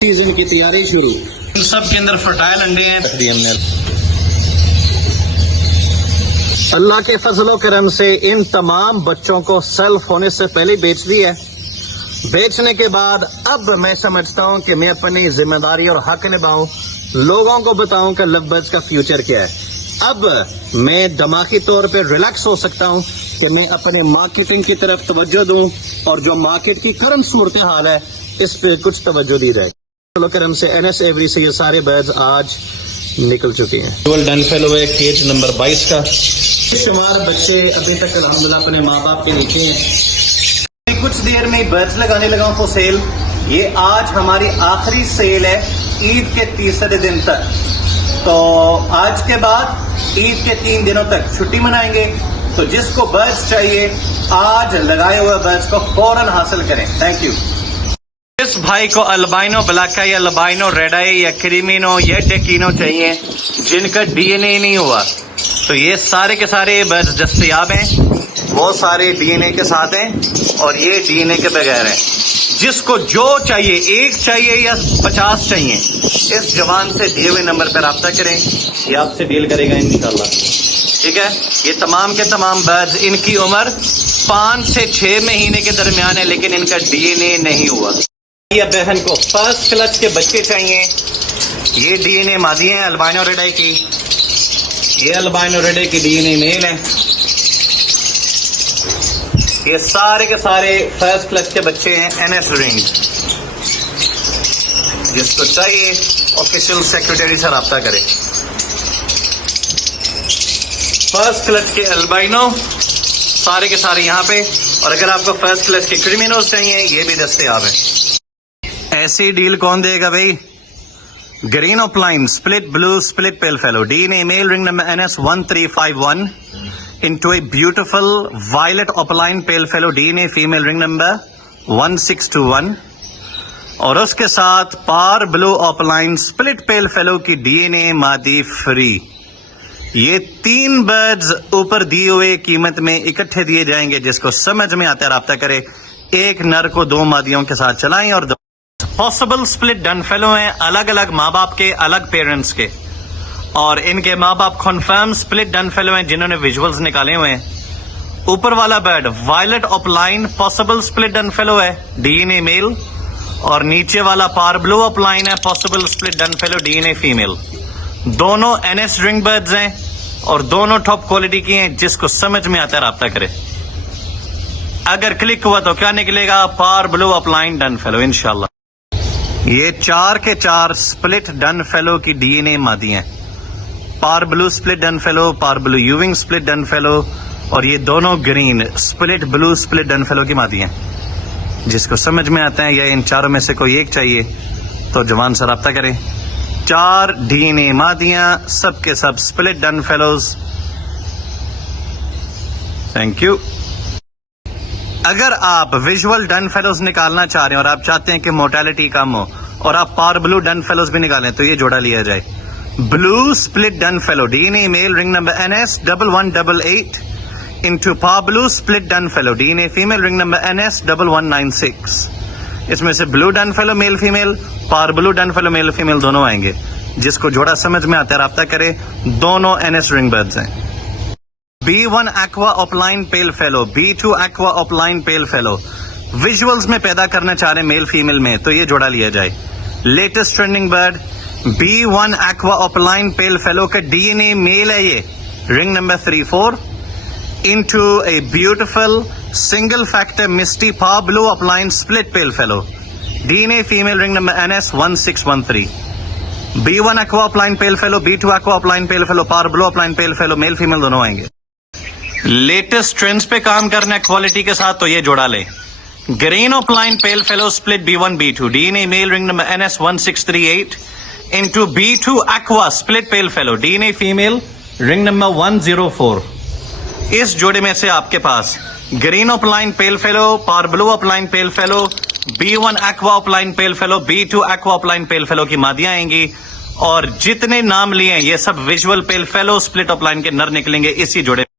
Season की तैयारी शुरू। इन सब के अंदर फर्टाइल अंडे हैं। अल्लाह के फजलो करम से इन तमाम बच्चों को सेल्फ होने से पहले बेच दिया है। बेचने के बाद अब मैं समझता हूँ कि मैं अपनी जिम्मेदारी और हक निभाऊं, लोगों को बताऊं कि लवबर्ड्स का फ्यूचर क्या है। अब मैं दिमागी तौर पे रिलैक्स हो सकता हूँ कि मैं अपने मार्केटिंग की तरफ तवज्जो दूं और जो मार्केट की करंट सूरत हाल है इस पे कुछ तवज्जो दी जाए। फजलो करम से एनएस एवरी से ये सारे बर्ड्स आज निकल चुके हैं। डन फेलो है केज नंबर 22 का। शुमार बच्चे अभी तक अल्हम्दुलिल्लाह अपने माँ बाप के नीचे हैं। कुछ देर में बर्ड्स लगाने लगा हूं फॉर सेल। ये आज हमारी आखिरी सेल है ईद के तीसरे दिन तक। तो आज के बाद ईद के 3 दिनों तक छुट्टी मनाएंगे। तो जिसको बर्ड्स चाहिए आज लगाए हुए बर्ड्स को फौरन हासिल करें। Thank you. इस भाई को अल्बाइनो ब्लैका या अल्बाइनो रेड आई या क्रीमिनो या टेकिनो चाहिए जिनका डीएनए नहीं हुआ, तो ये सारे के सारे बर्ड्स दस्तयाब हैं। वो सारे डीएनए के साथ हैं और ये डीएनए के बगैर हैं। जिसको जो चाहिए, एक चाहिए या 50 चाहिए, इस जवान से दिए हुए नंबर पर राब्ता करें, ये आपसे डील करेगा इंशाल्लाह। ठीक है। ये तमाम के तमाम बर्ड्स, इनकी उम्र 5 से 6 महीने के दरमियान है, लेकिन इनका डीएनए नहीं हुआ। या बहन को फर्स्ट क्लच के बच्चे चाहिए। ये डीएनए मादी है अल्बाइनो रेड आई की। ये अल्बाइनो रेड आई की डीएनए मेल है। ये सारे के सारे फर्स्ट क्लच के बच्चे हैं एनएस रिंग। जिसको चाहिए ऑफिशियल सेक्रेटरी से राब्ता करें। फर्स्ट क्लच के अल्बाइनो सारे के सारे यहाँ पे, और अगर आपको फर्स्ट क्लच के क्रिमिनल्स चाहिए ये भी दस्तयाब है। ऐसी डील कौन देगा भाई? Green offline split blue split pale fallow DNA male ring number NS1351 into a beautiful violet opaline pale fellow DNA female ring number 1621, और उसके साथ parblue opaline split pale fellow की DNA मादी फ्री। ये 3 बर्ड्स ऊपर दिए हुए कीमत में इकट्ठे दिए जाएंगे। जिसको समझ में आता है राब्ता करे। एक नर को 2 मादियों के साथ चलाएं। और पॉसिबल स्प्लिट डन फेलो हैं, अलग अलग माँ बाप के, अलग पेरेंट्स के, और इनके माँ बाप कन्फर्म स्प्लिट डन फेलो हैं जिन्होंने विजुअल्स निकाले हुए हैं। ऊपर वाला bird violet offline possible split done fellow है, डीएनए मेल, और नीचे वाला पार ब्लू ऑफलाइन है, possible split done fellow, DNA female. दोनों एनएस रिंग बर्ड्स हैं और दोनों टॉप क्वालिटी की हैं। जिसको समझ में आता है राब्ता करे। अगर क्लिक हुआ तो क्या निकलेगा? पार ब्लू ऑफलाइन डन फेलो इंशाल्लाह। ये 4 के 4 स्प्लिट डन फेलो की डीएनए मादी हैं। पार ब्लू स्प्लिट डन फेलो, पार ब्लू यूविंग स्प्लिट डन फेलो, और ये दोनों green split blue split done fellow की मादी हैं। जिसको समझ में आता है या इन चारों में से कोई एक चाहिए तो जवान से राब्ता करें। 4 डीएनए मादियां, सब के सब split done fellows. Thank you. अगर आप विजुअल डन फेलोज निकालना चाह रहे हैं और आप चाहते हैं कि मोर्टेलिटी कम हो और आप पार ब्लू डन फेलोज भी निकालें, तो ये जोड़ा लिया जाए। Blue split done fellow DNA male ring number NS1188 into parblue split done fellow DNA female ring number NS1196। इसमें से blue dun fallow male female, parblue dun fallow male female दोनों आएंगे। जिसको जोड़ा समझ में आता है राब्ता करे। दोनों एनएस रिंग बर्ड्स हैं। B1 aqua opaline pale fellow, B2 aqua opaline pale fellow visuals में पैदा करना चाह रहे मेल फीमेल में, तो ये जोड़ा लिया जाए। Latest trending bird B1 aqua opaline pale fellow का डीएनए मेल है। ये ring number 34 into a beautiful single factor misty par blue opaline split pale fellow DNA female ring number NS1613। B1 aqua opaline pale fellow, B2 aqua opaline pale fellow, par blue opaline pale fellow mail female दोनों आएंगे। Latest trends पे काम करना है quality के साथ, तो ये जोड़ा ले। Green opaline pale fallow split B1 B2 DNA male ring number NS1638 into B2 aqua split pale fallow DNA female ring number 104। इस जोड़े में से आपके पास ग्रीन ऑफलाइन पेल फेलो, पार blue opaline pale fallow, B1 aqua opaline pale fallow, B2 aqua opaline pale fallow की मादियां आएंगी। और जितने नाम लिए हैं ये सब विजुअल पेल फेलो स्प्लिट ऑफलाइन के नर निकलेंगे इसी जोड़े।